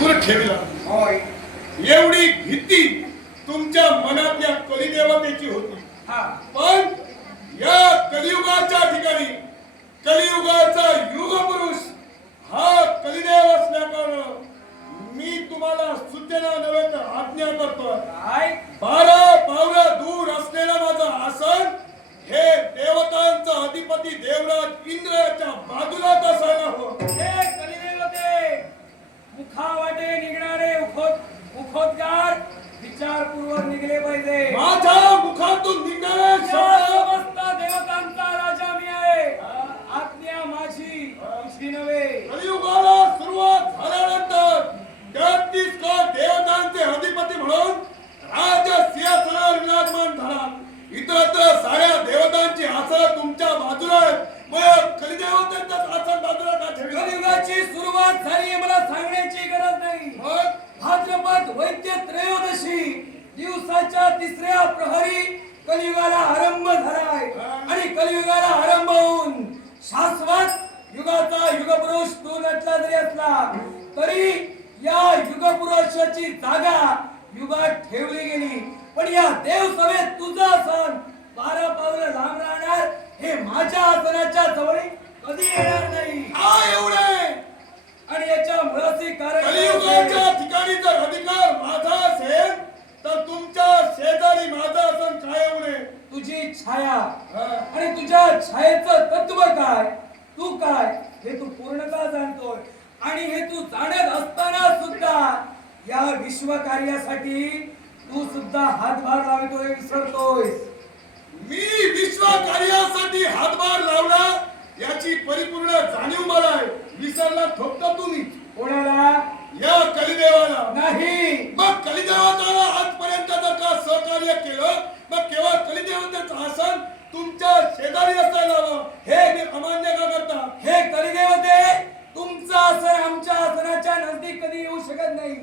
दूर ठेवला. होय एवढी भीती तुमच्या मनातल्या कलिदेवतेची होती. हा. पण या कलियुगाच्या ठिकाणी कलियुगाचा युग पुरुष हा कलिदेव असल्याकारणानं मी तुम्हाला सूचना नव्हे तर आज्ञा करतो बारा पावलं दूर असलेलं माझं आसन हे देवतांचा अधिपती देवराज इंद्राच्या बाजूलाच असायला हवं. हे कलिदेवते! मुखावाटे निघणारे उखोत उखोद्गार विचारपूर्वक निघले पाहिजे. माझ्या मुखातून निघणारे समस्त देवतांचा राजा मी आहे. आज्ञा माझी तुझी नव्हे. कलियुगाला सुरुवात झाल्यानंतर तेहतीस कोट देवतांचे अधिपती म्हणून राज सिंहासनावर विराजमान झाला इतरत्र साऱ्या देवतांची आसनं तुमच्या बाजूला आहेत मग कलिदेवतेचं आसन बाजूला का ठेवलं कलियुगाची सुरुवात झाली आहे मला सांगण्याची गरज नाही मग भाद्रपद वैद्य त्रयोदशी दिवसाच्या तिसऱ्या प्रहरी कलियुगाला आरंभ झालाय आणि कलियुगाला आरंभ होऊन शाश्वत युगाचा युगपुरुष तू नटला जरी असला तरी या युगपुरुषाची जागा युगात ठेवली गेली पण या देवसभेत तुझा सण बारा पावलं लांब राहणार हे माझ्या आसनाच्या जवळी कधी येणार नाही हा एवढे आणि याच्या मुळाचे कारण कलियुगाच्या ठिकाणी जर अधिकार माझा असेल तर तुमच्या शेजारी माझं आसन काय एवढे तुझी छाया हा. आणि तुझ्या छायेचं तत्व काय? तू काय? हे तू पूर्णतः जाणतोय. आणि हे तू जाणत असताना सुद्धा या विश्व कार्यासाठी तू सुद्धा हातभार लावतोय विसरतोय. मी विश्व कार्यासाठी हातभार लावला याची परिपूर्ण जाणीव मला आहे. विसरला थोपटा तुम्ही. कोणाला? या कलिदेवाला. नाही. मग कलिदेवताला आजपर्यंत जर का सहकार्य केलं मग केव्हा कलिदेवतेचं आसन तुमच्या शेजारी असायला हवं हे मी अमान्य का करता? हे कलिदेवते तुमचं आसन आमच्या आसनाच्या नजदीक कधी येऊ शकत नाही.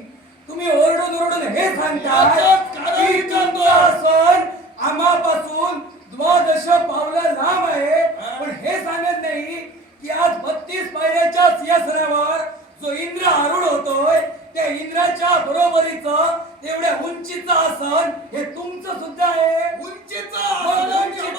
तुम्ही ओरडून ओरडून हे सांगता याच्यात कारण की विचारतो. तुमचं आसन आम्हापासून द्वादश पावलं लांब आहे. पण हे सांगत नाही की आज बत्तीस पायऱ्याच्या सिंहासनावर जो इंद्र इंद्राच्या बरोबरीचं तेवढ्या उंचीचं आसन हे तुमचं सुद्धा आहे. उंचीचा आसन?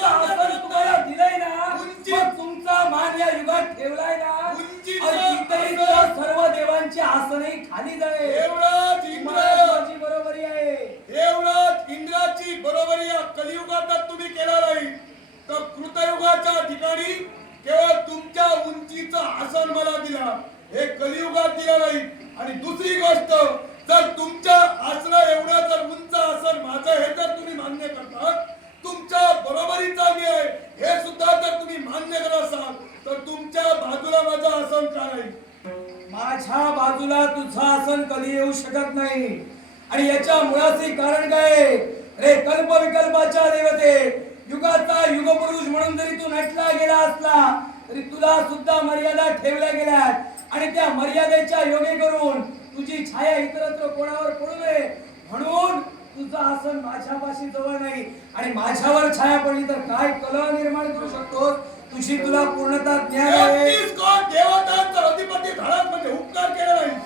आसन तुम्हाला दिलंय ना. उंची- तुमचा मान या युगात ठेवलाय ना. आसन- सर्व देवांची आसनही खाली जाईल एवढाच इंद्र महाराजांची बरोबरी आहे. एवढाच इंद्राची बरोबरी या कलियुगात तुम्ही केला नाही तर कृतयुगाच्या ठिकाणी केवळ तुमच्या उंचीचं आसन मला दिला. हे कलियुगात दिलं नाही. आणि दुसरी गोष्ट जर तुमच्या आसना एवढं जर उंच आसन माझं हे जर तुम्ही मान्य करता. तुमच्या बरोबरीचा मी आहे हे सुद्धा जर तुम्ही मान्य करत असाल. तर तुमच्या बाजूला माझं आसन का नाही? माझ्या बाजूला तुझं आसन कधी येऊ शकत नाही. आणि याच्या मुळाचे कारण काय? रे कल्प विकल्पाच्या देवते युगाचा युगपुरुष म्हणून जरी तू नटला गेला असला तरी तुला सुद्धा मर्यादा ठेवल्या गेल्यात. आणि त्या मर्यादेच्या योगे करून तुझी छाया इतरत्र कोणावर पडू नये. म्हणून तुझं आसन माझ्यापाशी जवळ नाही. आणि माझ्यावर छाया पडली तर काय कलह निर्माण करू शकतो तुझी तुला पूर्णता ज्ञान आहे. देवतांचा अधिपती धडक म्हणजे उपकार केला नाही.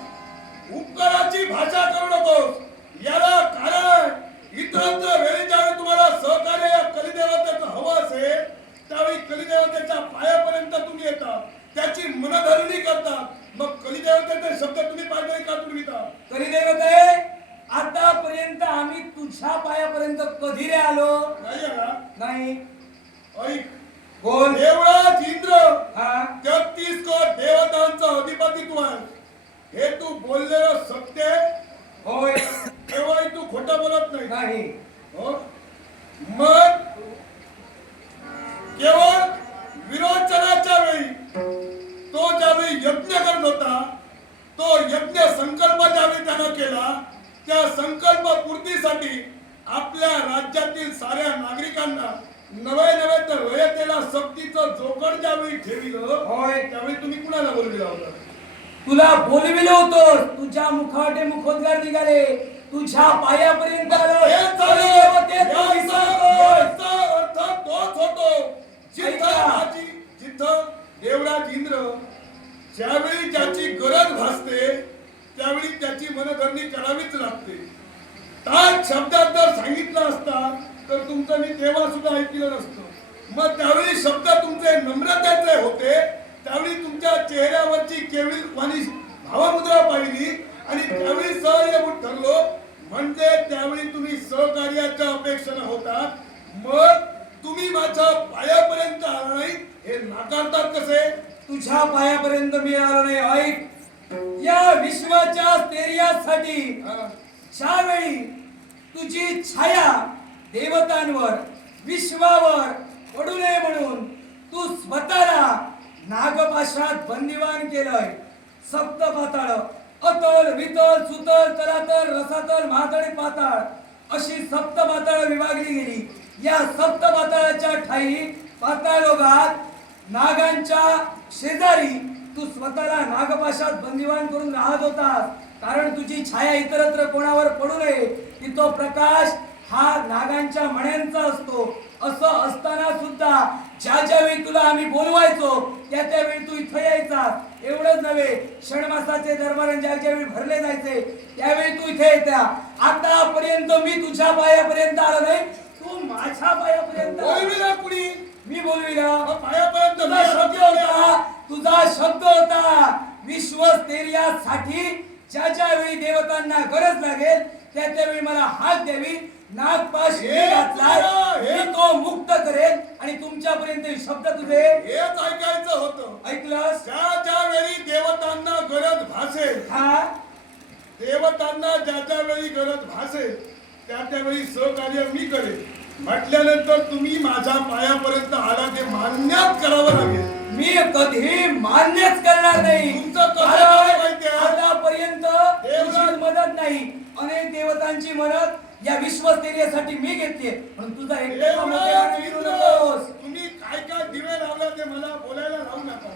उपकाराची भाषा करू नकोस. याला कारण इतरत्र वेळी ज्यावेळी तुम्हाला सहकार्य या कलिदेवतेचं हवं असेल त्यावेळी कलिदेवतेच्या पायापर्यंत तुम्ही येता. त्याची मनधरणी करता मग कलिदेवतेचे शब्द तुम्ही पाठवले का तरी देवते आतापर्यंत आम्ही तुझ्या पायापर्यंत कधी रे आलो? नाही आला. नाही. ऐक. इंद्र. हा. तेहतीस कोट देवतांचा अधिपती तू आहे हे तू बोललेलं तुमचं मी तेव्हा सुद्धा ऐकलं नसतं. मग त्यावेळी शब्द तुमचे नम्रतेचे होते. त्यावेळी तुमच्या चेहऱ्यावरची केवळी वाणी भावमुद्रा पाहिली. आणि त्यावेळी सहर्य ठरलो. म्हणजे त्यावेळी तुम्ही सहकार्याच्या अपेक्षेनं होता. मग तुम्ही माझ्या पायापर्यंत आला नाही. हे नाकारतात कसे? तुझ्या पायापर्यंत मी आलो नाही. ऐक. या विश्वाच्या स्थैर्यासाठी. ज्यावेळी तुझी छाया देवतांवर विश्वावर पडू नये म्हणून तू स्वतःला नागपाशात बंदिवान केलंय. सप्त पाताळ अतल वितल सुतल तलातल रसातल महातळी पाताळ अशी सप्त पाताळ विभागली गेली. या सप्त पाताळाच्या ठाई पाताळोगात नागांच्या शेजारी तू स्वतःला नागपाशात बंदिवान करून राहत होतास. कारण तुझी छाया इतरत्र कोणावर पडू नये की तो प्रकाश हा नागांच्या मण्यांचा असतो. असं असताना सुद्धा ज्या ज्या वेळी तुला आम्ही बोलवायचो त्या त्यावेळी तू इथं यायचा. एवढंच नव्हे षणमासाचे दरबार ज्या ज्या वेळी भरले जायचे त्यावेळी तू इथे येत्या. आतापर्यंत मी तुझ्या पायापर्यंत आलो नाही तू माझ्या पायापर्यंत कुणी? मी बोलविला. पायापर्यंत तुझा शब्द होता तुझा शब्द होता. विश्वस्तैर्यासाठी ज्या ज्या वेळी देवतांना गरज लागेल त्या त्यावेळी मला हात द्यावी. नागपाश हे हे- तो मुक्त करेल आणि तुमच्यापर्यंत शब्द तुझे हेच ऐकायचं होतं. ऐकलंस? ज्या ज्या वेळी देवतांना गरज भासेल हा? देवतांना ज्या ज्या वेळी गरज भासेल त्या त्यावेळी सहकार्य मी करेन म्हटल्यानंतर तुम्ही माझ्या पायापर्यंत आला ते मान्यच करावं लागेल. मी कधी मान्यच करणार नाही. तुमचं कसं? आतापर्यंत मदत नाही. अनेक देवतांची मदत या विश्वस्तैर्यासाठी मी घेतली म्हणून तुझा नकोस. तुम्ही काय काय दिवे लावला ते मला बोलायला लावू नका.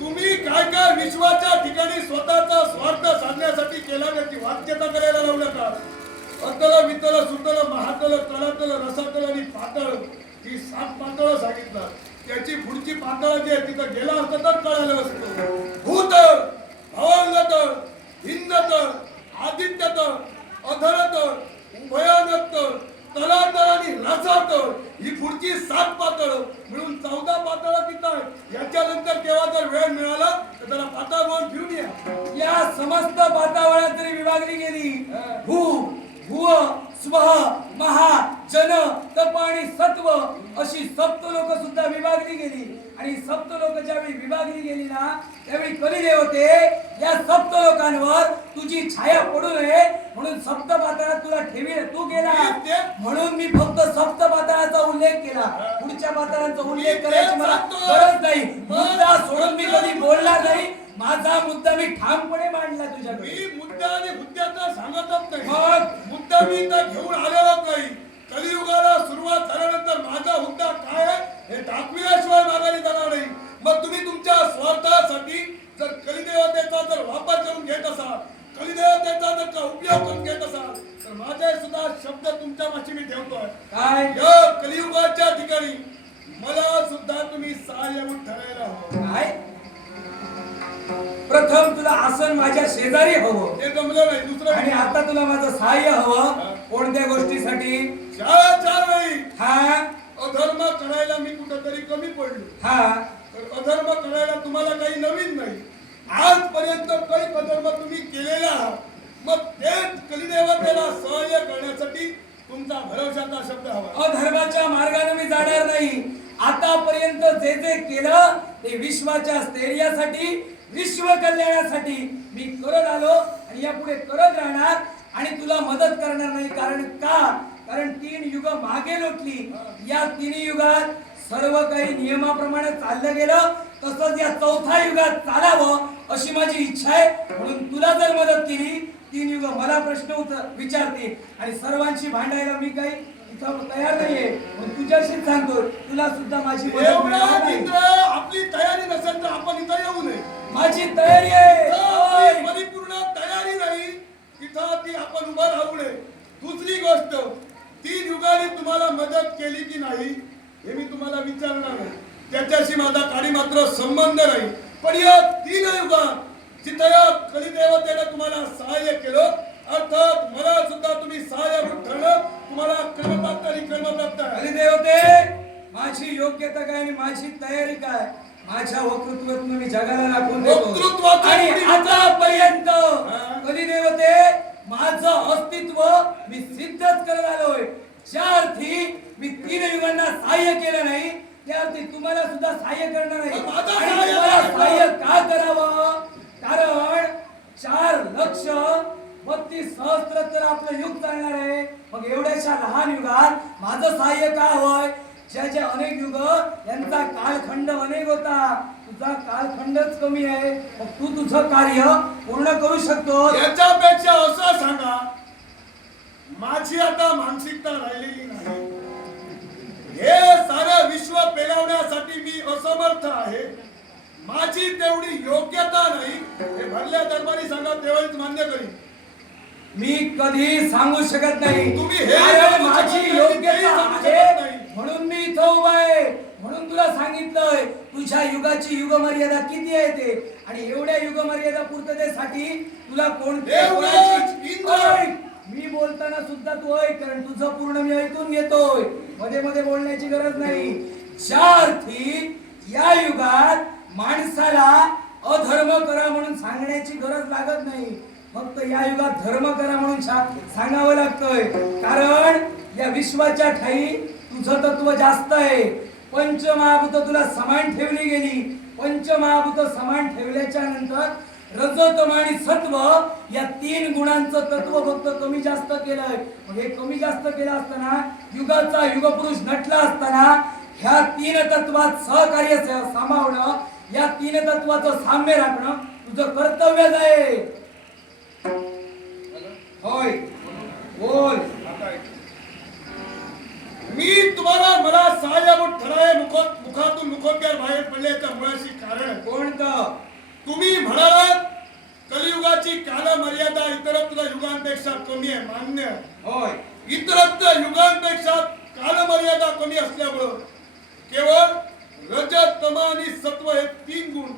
तुम्ही काय काय विश्वाच्या ठिकाणी स्वतःचा स्वार्थ साधण्यासाठी केला त्याची वाच्यता करायला लावू नका. अतल वितल सुतल महातल तलातल रसातल आणि पातळ ही सात पातळ सांगितलं. त्याची पुढची पातळ जी आहे तिथं गेला असतं तर कळालं असतं. भूतळ मग? मुद्दा मी इथं घेऊन नाही. आतापर्यंत जे जे केलं ते विश्वाच्या स्थैर्यासाठी विश्व कल्याणासाठी मी करत आलो आणि यापुढे करत राहणार आणि तुला मदत करणार नाही. कारण का? कारण तीन युग मागे लोटली. या तिन्ही युगात सर्व काही नियमाप्रमाणे चाललं गेलं. तसंच या चौथ्या युगात चालावं अशी माझी इच्छा आहे. म्हणून तुला जर मदत केली तीन युग मला प्रश्न उत्तर विचारते आणि सर्वांशी भांडायला मी काही इथं तयार नाहीये. पण तुझ्याशीच सांगतो तुला सुद्धा माझी मदत मिळणार एवढा नाही. मित्र आपली तयारी नसेल तर आपण इथं येऊ नये. माझी तयारी आहे. आपली होय. परिपूर्ण तयारी नाही. तिथं ती आपण उभं राहू नये. दुसरी गोष्ट तीन युगाने तुम्हाला मदत केली की नाही हे मी तुम्हाला विचारणार नाही. त्याच्याशी माझा काही मात्र संबंध नाही. पण या तीन युगात जिथं या कलिदेवतेनं तुम्हाला सहाय्य केलं अर्थात मला सुद्धा तुम्ही सहाय्य ठरलं. तुम्हाला क्रमप्राप्त आणि क्रमप्राप्त देव देवते माझी योग्यता काय आणि माझी तयारी काय? माझ्या वक्तृत्वातून मी जगाला दाखवून देतो. आणि आतापर्यंत कधी देवते माझं अस्तित्व मी सिद्धच करत आलोय ज्या अर्थी मी तीन युगांना सहाय्य केलं नाही त्या अर्थी तुम्हाला सुद्धा सहाय्य करणार नाही. सहाय्य का करावं? कारण चार लक्ष बत्तीस सहस्त्र तर आपलं युग चालणार आहे. मग एवढ्याशा लहान युगात माझं सहाय्य का होय? ज्या ज्या अनेक युग यांचा कालखंड अनेक होता. तुझा कालखंडच कमी आहे. मग तू तुझं कार्य पूर्ण करू शकतो याच्यापेक्षा असं सांगा माझी आता मानसिकता राहिलेली नाही. हे सारं विश्व पेलवण्यासाठी मी असमर्थ आहे. माझी तेवढी योग्यता नाही. हे भरल्या दरबारी सांगा तेव्हाच मान्य करीन. मी कधी सांगू शकत नाही. तुम्ही हे माझी योग्यता आहे. म्हणून मी इथं उभा आहे. म्हणून तुला सांगितलंय तुझ्या युगाची युग मर्यादा किती आहे ते? आणि एवढ्या युग मर्यादा पूर्ततेसाठी तुला कोणत्या! ऐक, मी बोलताना सुद्धा तू ऐक कारण तुझं पूर्ण मी ऐकून घेतोय. मध्ये मध्ये बोलण्याची गरज नाही. ज्या अर्थी या युगात माणसाला अधर्म करा म्हणून सांगण्याची गरज लागत नाही. फक्त या युगात धर्म करा म्हणून सांगावं लागतंय. कारण या विश्वाच्या ठाई तुझं तत्व जास्त आहे. पंचमहाभूत तुला समान ठेवली गेली. पंचमहाभूत समान ठेवल्याच्या नंतर रजतम आणि सत्व या तीन गुणांचं तत्व फक्त कमी जास्त केलंय. मग हे कमी जास्त केलं असताना युगाचा युगपुरुष नटला असताना ह्या तीन तत्वात सहकार्य सामावणं या तीन तत्वाचं साम्य राखणं तुझं कर्तव्यच आहे. होय. बोल मी तुम्हाला मला सहाय्यभूत ठराय मुखोत मुखातून मुखोद्गार बाहेर पडल्याच्या मुळाशी कारण. कोणतं? तुम्ही म्हणालात कलियुगाची काल मर्यादा इतरत्र युगांपेक्षा कमी आहे मान्य. होय. इतरत्र युगांपेक्षा काल मर्यादा कमी असल्यामुळं केवळ रजत तम आणि सत्व हे तीन गुण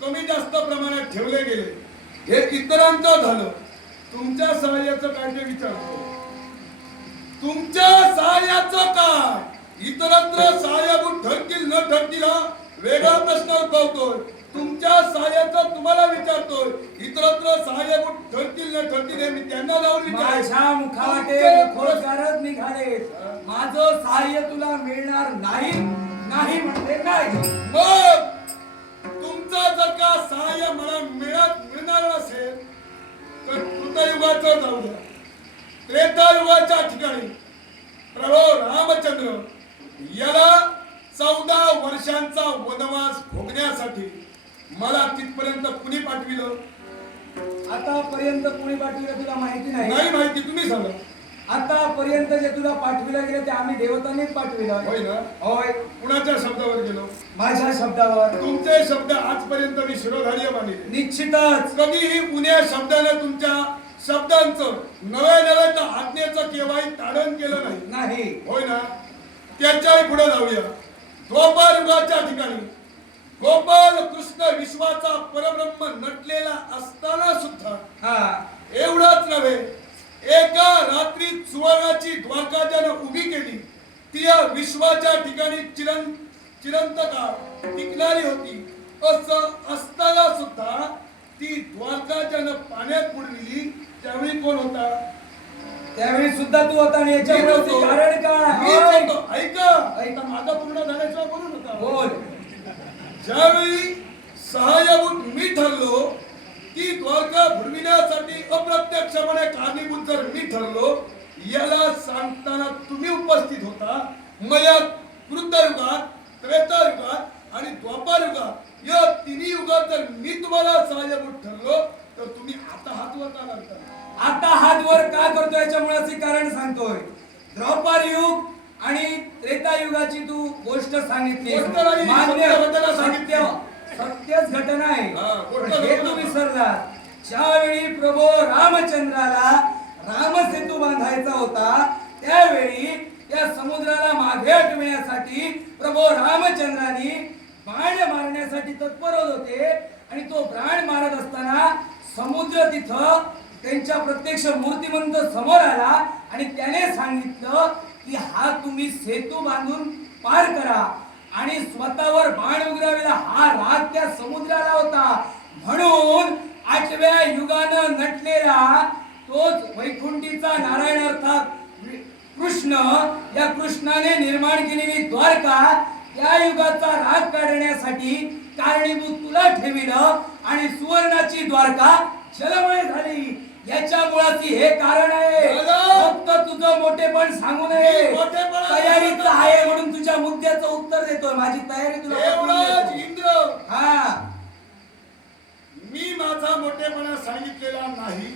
कमी जास्त प्रमाणात ठेवले गेले. हे इतरांचं झालं. तुमच्या सहाय्याचं काय ते विचारतो. तुमच्या सहाय्याचं काय इतरत्र सहाय्यभूत ठरतील न ठरतील हा वेगळा प्रश्न उद्भवतोय. तुमच्या सहाय्याचं तुम्हाला विचारतोय. इतरत्र सहाय्यभूत ठरतील न ठरतील हे मी त्यांना जाऊन. माझ्या खोडकारच निघाले माझं सहाय्य तुला मिळणार नाही नाही म्हणते नाही. मग तुमचं जर का सहाय्य मला मिळत मिळणार नसेल तर कृतयुगाचं द्या. त्रेतायुगाच्या ठिकाणी प्रभू रामचंद्र याला चौदा वर्षांचा वनवास भोगण्यासाठी मला तिथपर्यंत कुणी पाठविलं? आतापर्यंत कोणी पाठविलं तुला माहिती नाही? नाही माहिती तुम्ही सांगा. आतापर्यंत जे तुला पाठविलं गेलं ते आम्ही देवतांनीच पाठविलं. होय ना? होय. कुणाच्या शब्दावर गेलो? माझ्या शब्दावर. तुमचे शब्द आजपर्यंत मी शिरोधार्य मानले. निश्चितच. कधीही पुण्या शब्दाने तुमच्या शब्दांचं नव्या नव्या तर आज्ञेचं केव्हाही ताडण केलं नाही. नाही. होय ना? त्याच्याही पुढे जाऊया. द्वापार युगाच्या ठिकाणी. गोपाल कृष्ण विश्वाचा परब्रह्म नटलेला असताना सुद्धा हा. एवढंच नव्हे एका रात्रीत सुवर्णाची द्वारका ज्यानं उभी केली. ती या विश्वाच्या ठिकाणी चिरं चिरंतका टिकणारी होती. असं असताना सुद्धा ती द्वारका ज्यानं पाण्यात बुडविली त्यावेळी कोण होता? त्यावेळी सुद्धा तू होता आणि याच्यामुळे होतो. कारण काय. होतो. ऐका. ऐका माझा पूर्ण झाल्याशिवाय बोलू नका बोल. ज्यावेळी सहाय्यभूत मी ठरलो ती द्वारका बुडविण्यासाठी अप्रत्यक्षपणे कारणीभूत जर मी ठरलो याला सांगताना तुम्ही उपस्थित होता. मया कृतयुगात त्रेतायुगात आणि द्वापार युगात या तिन्ही युगात जर मी तुम्हाला सहाय्यभूत ठरलो तर तुम्ही आता हात वर का आता हात वर का करतो याच्या मुळाचे कारण सांगतोय. द्रौपार युग आणि त्रेता युगाची तू गोष्ट सांगितली मान्य सांगितली. सत्य सत्यच घटना आहे. हा. तू विसरला. ज्यावेळी प्रभू रामचंद्राला रामसेतू बांधायचा होता त्यावेळी त्या समुद्राला मागे हटविण्यासाठी प्रभू रामचंद्रानी बाण मारण्यासाठी तत्पर होत होते आणि तो बाण मारत असताना समुद्र तिथं त्यांच्या प्रत्यक्ष मूर्तिमंत समोर आला आणि त्याने सांगितलं की हा तुम्ही सेतू बांधून पार करा. आणि स्वतःवर बाण उघडावेला हा राग त्या समुद्राला होता. म्हणून आठव्या युगानं नटलेला तोच वैकुंठीचा नारायण अर्थात कृष्ण या कृष्णाने निर्माण केलेली द्वारका या युगाचा राग काढण्यासाठी कारणीभूत तुला ठेविलं आणि सुवर्णाची द्वारका जलमय झाली. याच्या मुळाची हे कारण आहे! फक्त तुझं मोठेपण सांगू नये. तयारीचं आहे म्हणून तुझ्या मुद्द्याचं उत्तर देतोय. माझी तयारी तुला. इंद्र. हा. मी माझा मोठेपणा सांगितलेला नाही.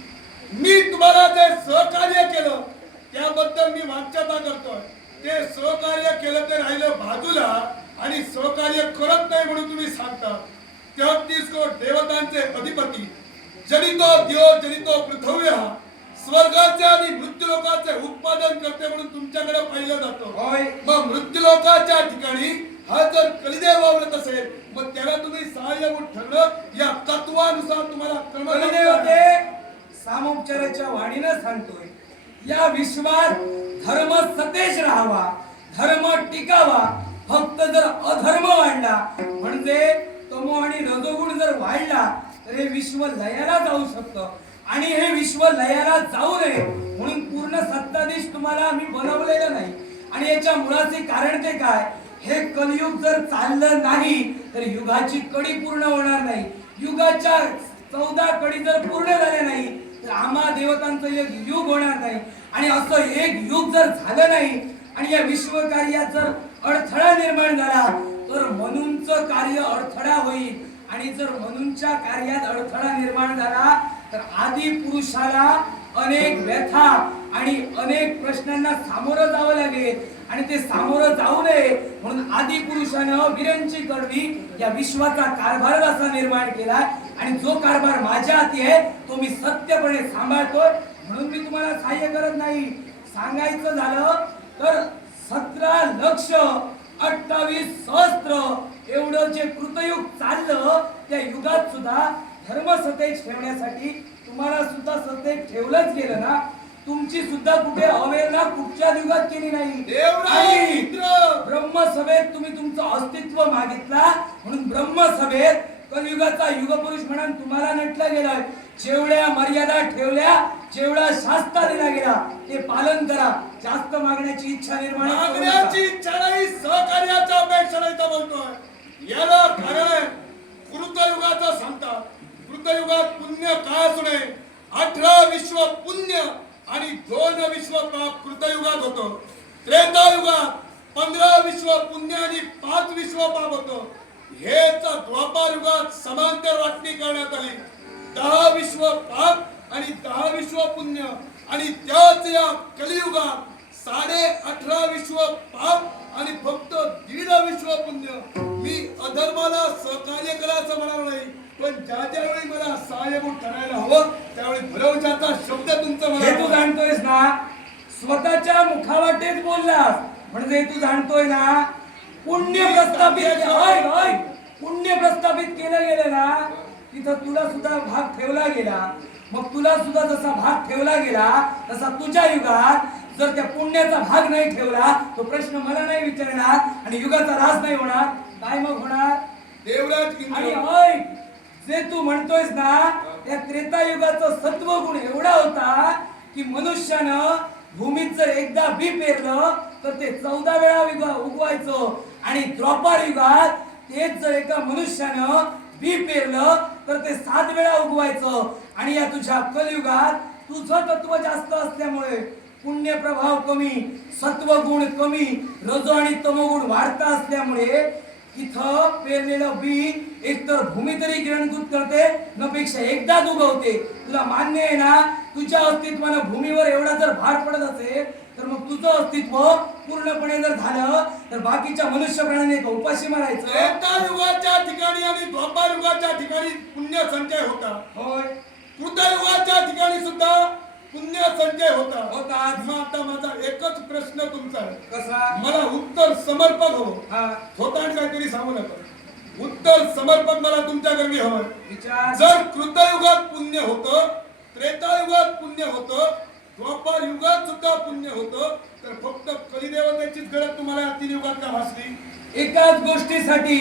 मी तुम्हाला जे सहकार्य केलं त्याबद्दल मी वाच्यता करतोय. ते सहकार्य केलं ते राहिलं बाजूला आणि सहकार्य करत नाही म्हणून तुम्ही सांगता. तेहतीस कोट देवतांचे अधिपती. जनितो दियो जनितो पृथ्वी स्वर्गाचे आणि मृत्यूलोकाचे उत्पादन करते म्हणून तुमच्याकडे पाहिलं जातं. मग मृत्यूलोकाच्या ठिकाणी हा जर कलिदेव वावरत असेल मग त्याला तुम्ही सहाय्यभूत ठरलं या तत्वानुसार तुम्हाला लागेल. ते सामोपचाराच्या वाणीनं सांगतोय. या विश्वात धर्म सतेज राहावा धर्म टिकावा फक्त जर अधर्म वाढला म्हणजे तमो आणि रजोगुण जर वाढला तर हे विश्व लयाला जाऊ शकतं. आणि हे विश्व लयाला जाऊ नये म्हणून पूर्ण सत्ताधीश तुम्हाला आम्ही बनवलेलं नाही. आणि याच्या मुळाचे कारण ते काय? हे कलयुग जर चाललं नाही तर युगाची कडी पूर्ण होणार नाही. युगाच्या चौदा कडी जर पूर्ण झाल्या नाही तर आम्हा देवतांचं एक युग होणार नाही. आणि असं एक युग जर झालं नाही आणि या विश्व कार्यात जर अडथळा निर्माण झाला तर मनूंचं कार्य अडथळा होईल. आणि जर मनूंच्या कार्यात अडथळा निर्माण झाला तर आदी पुरुषाला अनेक व्यथा आणि अनेक प्रश्नांना सामोरं जावं लागेल. आणि ते सामोरं जाऊ नये म्हणून आदी पुरुषानं विरंची कडवी या विश्वाचा कारभार असा निर्माण केला. आणि जो कारभार माझ्या हाती आहे तो मी सत्यपणे सांभाळतोय म्हणून मी तुम्हाला सहाय्य करत नाही. सांगायचं झालं तर सतरा लक्ष अठ्ठावीस सहस्त्र एवढं जे कृतयुग चाललं त्या युगात सुद्धा धर्म सतेज ठेवण्यासाठी तुम्हाला सुद्धा सतेज ठेवलंच गेलं ना? तुमची सुद्धा कुठे अवेलना कुठच्या युगात केली नाही. ब्रह्मसभेत तुम्ही तुमचं अस्तित्व मागितला म्हणून ब्रह्मसभेत कलियुगाचा युगपुरुष म्हणून तुम्हाला नटलं गेलं. जेवढ्या मर्यादा ठेवल्या जेवढा शास्ता दिला गेला ते पालन करा. जास्त मागण्याची इच्छा निर्माण मागण्याची इच्छा नाही सहकार्याच्या अपेक्षा नाही तर बोलतोय. याला कारण कृतयुगाचा सांगता कृतयुगात पुण्य काय असू नये अठरा विश्व पुण्य आणि दोन विश्व पाप कृतयुगात होतं. त्रेतायुगात पंधरा विश्व पुण्य आणि पाच विश्व पाप होतं. हेच द्वापार युगात समांतर वाटणी करण्यात आली. दहा विश्व पाप आणि दहा विश्व पुण्य आणि त्याच या कलियुगात साडे अठरा विश्व पाप आणि फक्त दीड विश्व पुण्य. मी अधर्माला सहकार्य करायचं म्हणाल नाही पण ज्या ज्यावेळी मला सहाय्यभूत करायला हवं त्यावेळी भरवशाचा शब्द तुमचा हे तू जाणतोयस ना? स्वतःच्या मुखावाटेच बोललास. म्हणजे तू जाणतोय ना? पुण्य प्रस्थापित. पुण्य प्रस्थापित केलं गेलं ना तिथं तुला सुद्धा भाग ठेवला गेला. मग तुला सुद्धा जसा भाग ठेवला गेला तसा तुझ्या युगात जर त्या पुण्याचा भाग नाही ठेवला तो प्रश्न मला नाही विचारणार आणि युगाचा राज नाही होणार काय मग होणार. देवराज आणि होय जे तू म्हणतोयस ना त्या त्रेतायुगाचं सत्वगुण एवढा होता की मनुष्यानं भूमीत जर एकदा बी पेरलं तर ते चौदा वेळा उग- उगवायचं. आणि द्वापार युगात तेच जर एका मनुष्यानं बी पेरलं तर ते सात वेळा उगवायचं. आणि या तुझ्या कलयुगात तुझं तत्व जास्त असल्यामुळे पुण्य प्रभाव कमी सत्वगुण कमी रजो आणि तमोगुण वाढता असल्यामुळे इथं पेरलेलं बी एकतर भूमी तरी करते करते पेक्षा एकदाच उगवते. तुला मान्य आहे ना तुझ्या अस्तित्वानं भूमीवर एवढा जर भार पडत असेल तर मग तुझं अस्तित्व पूर्णपणे जर झालं तर बाकीच्या मनुष्य प्राण्यांनी का उपाशी मारायचं. त्रेतायुगाच्या ठिकाणी आणि द्वापार युगाच्या ठिकाणी पुण्य संचय होता. होय. कृतयुगाच्या ठिकाणी सुद्धा पुण्य संचय होता. होता. मग आता माझा एकच प्रश्न तुमचा आहे. कसा? मला उत्तर समर्पक हवं. हा. थोतांड काहीतरी सांगू नका. उत्तर समर्पक मला तुमच्याकडे हवं. विचार. जर कृतयुगात पुण्य होतं त्रेतायुगात पुण्य होतं द्वापार युगात सुद्धा पुण्य होतं तर फक्त कलिदेवतेचीच गरज तुम्हाला तीन युगात का भासली? एकाच गोष्टीसाठी.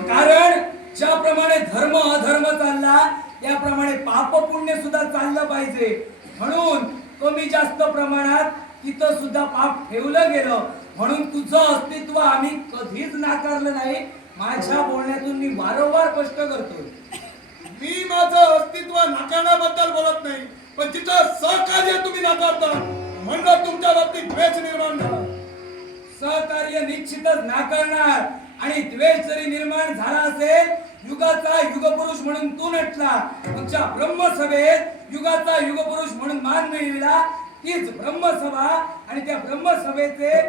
कारण ज्याप्रमाणे धर्म अधर्म चालला त्याप्रमाणे पाप पुण्य सुद्धा चाललं पाहिजे. म्हणून कमी जास्त प्रमाणात तिथं सुद्धा पाप ठेवलं गेलं. म्हणून तुझं अस्तित्व आम्ही कधीच नाकारलं नाही. माझ्या बोलण्यातून मी वारंवार स्पष्ट करतोय. मी माझं अस्तित्व नाकारण्याबद्दल बोलत नाही. पण तिथं सहकार्य तुम्ही नाकारता. म्हणलं तुमच्या बाबतीत द्वेष निर्माण झाला. सहकार्य निश्चितच नाकारणार. आणि द्वेष जरी निर्माण झाला असेल युगाचा युगपुरुष म्हणून तू नटला. तुमच्या ब्रह्मसभेत युगाचा युगपुरुष म्हणून मान मिळविला. तीच ब्रह्मसभा आणि त्या ब्रह्मसभेचे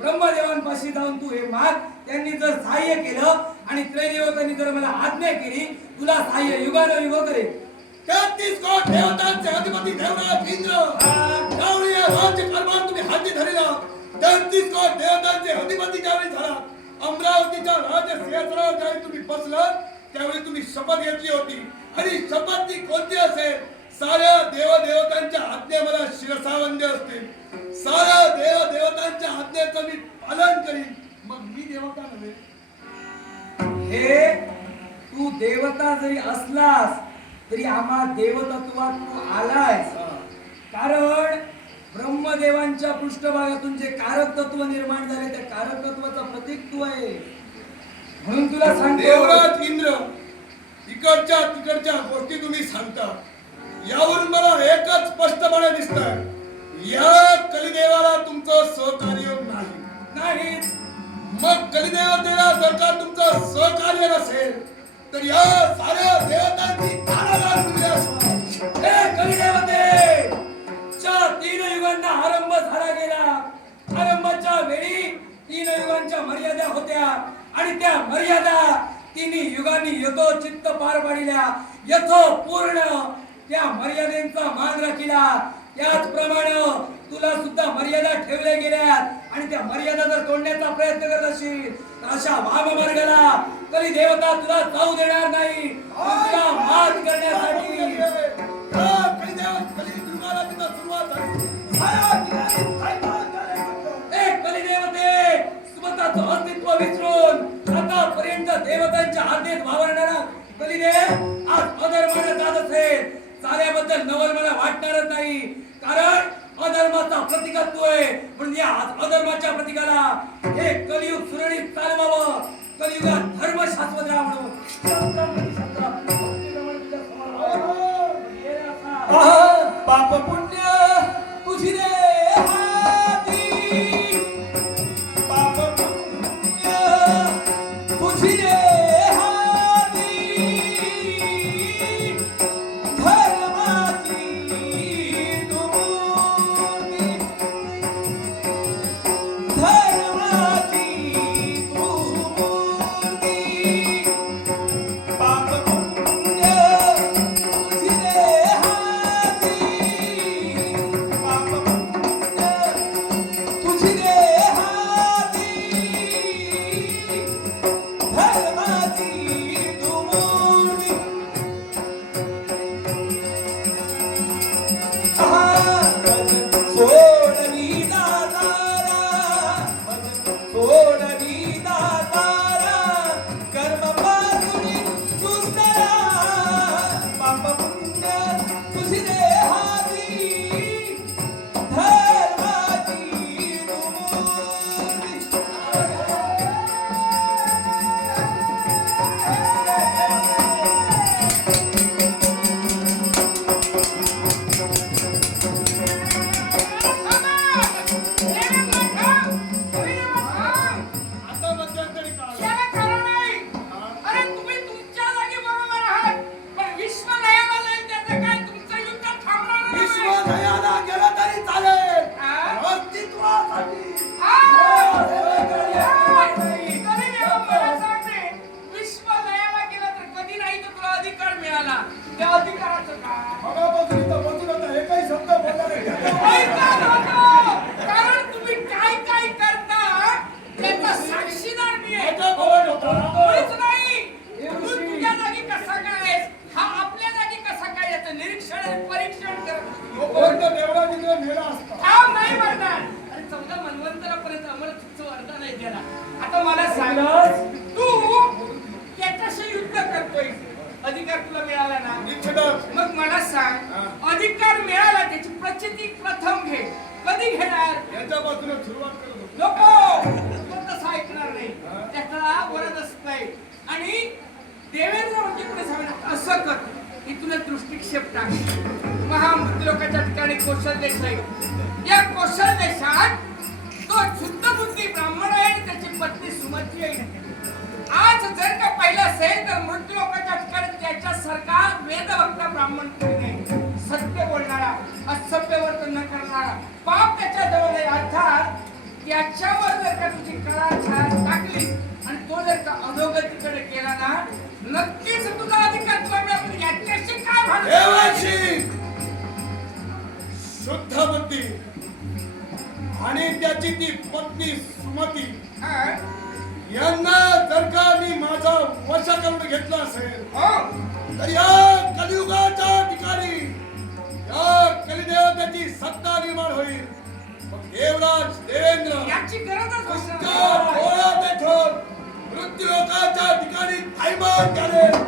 ब्रह्मदेवांपाशी जाऊन तू हे माग. त्यांनी जर सहाय्य केलं आणि त्रैदेवतांनी जर मला आज्ञा केली तुला सहाय्य युगानं युग करेल. तेहतीस कोट देवतांचे अधिपती देवराज इंद्र. त्यावेळी राज्य कारभार तुम्ही हाती धरला. तेहतीस कोट देवतांचे अधिपती ज्यावेळी झाला अमरावतीच्या राज सिंहासनावर ज्यावेळी तुम्ही बसलात त्यावेळी तुम्ही शपथ घेतली होती. आणि शपथ ती कोणती असेल? साऱ्या देवदेवतांच्या आज्ञे मला शिरसावंद्य असतील. साऱ्या देवदेवतांच्या आज्ञेचं मी पालन करीन. मग मी देवता नव्हे. हे तू देवता जरी असलास तरी आम्हा देवतत्वात तू आलायस. कारण ब्रह्मदेवांच्या पृष्ठभागातून जे कारक तत्व निर्माण झाले त्या कारक तत्वाचं प्रतीक तू आहे म्हणून तुला सांगतो देवराज इंद्र इकडच्या तिकडच्या गोष्टी तुम्ही सांगता. यावरून मला एकच स्पष्टपणे दिसत या कलिदेवाला तुमचं सहकार्य नाही. मग कलिदेवतेला जर का तुमचं सहकार्य नसेल. तर या साऱ्या देवतांची कानाला तुम्ही असणार. हे च्या तीन युगांना आरंभ झाला गेला आरंभाच्या वेळी तीन युगांच्या मर्यादा होत्या आणि त्या मर्यादा तिन्ही युगांनी यथो चित्त पार पाडिल्या यथो पूर्ण त्या मर्यादेचा मान राखिला त्याचप्रमाणे तुला सुद्धा मर्यादा ठेवल्या गेल्या आणि त्या मर्यादा जर तोडण्याचा प्रयत्न करत असेल तर अशा वाममार्गाला तरी देवता तुला जाऊ देणार नाही. तुला मात करण्यासाठी. अस्तित्व विसरून आतापर्यंत देवतांच्या वावरणारा आज जात असेल. चाल्याबद्दल नवल मला वाटणारच नाही. कारण अधर्माचा प्रतीकत्व आहे म्हणून या अधर्माच्या प्रतीकाला हे कलियुग सुरळीत चालवावं. कलियुगात धर्म शाश्वत म्हणून पाप पुण्य वेदवक्ता ब्राह्मण सत्य बोलणारा असभ्य वर्तन न करणारा पाप त्याच्याजवळ आहे अर्थात त्याच्यावर जर का तुझी छान टाकली आणि तो जर का अधोगतीकडे गेला ना नक्कीच तुझा अधिकार तुला मिळेल याच्याशी काय भांडण? शुद्ध बुद्धी आणि त्याची ती पत्नी सुमती हा? यांना जर का मी माझा वशा करून घेतला असेल तर या कलियुगाच्या ठिकाणी या कलिदेवतेची सत्ता निर्माण होईल. देवराज देवेंद्र याची गरजच मृत्यूलोकाच्या ठिकाणी थैमान करेल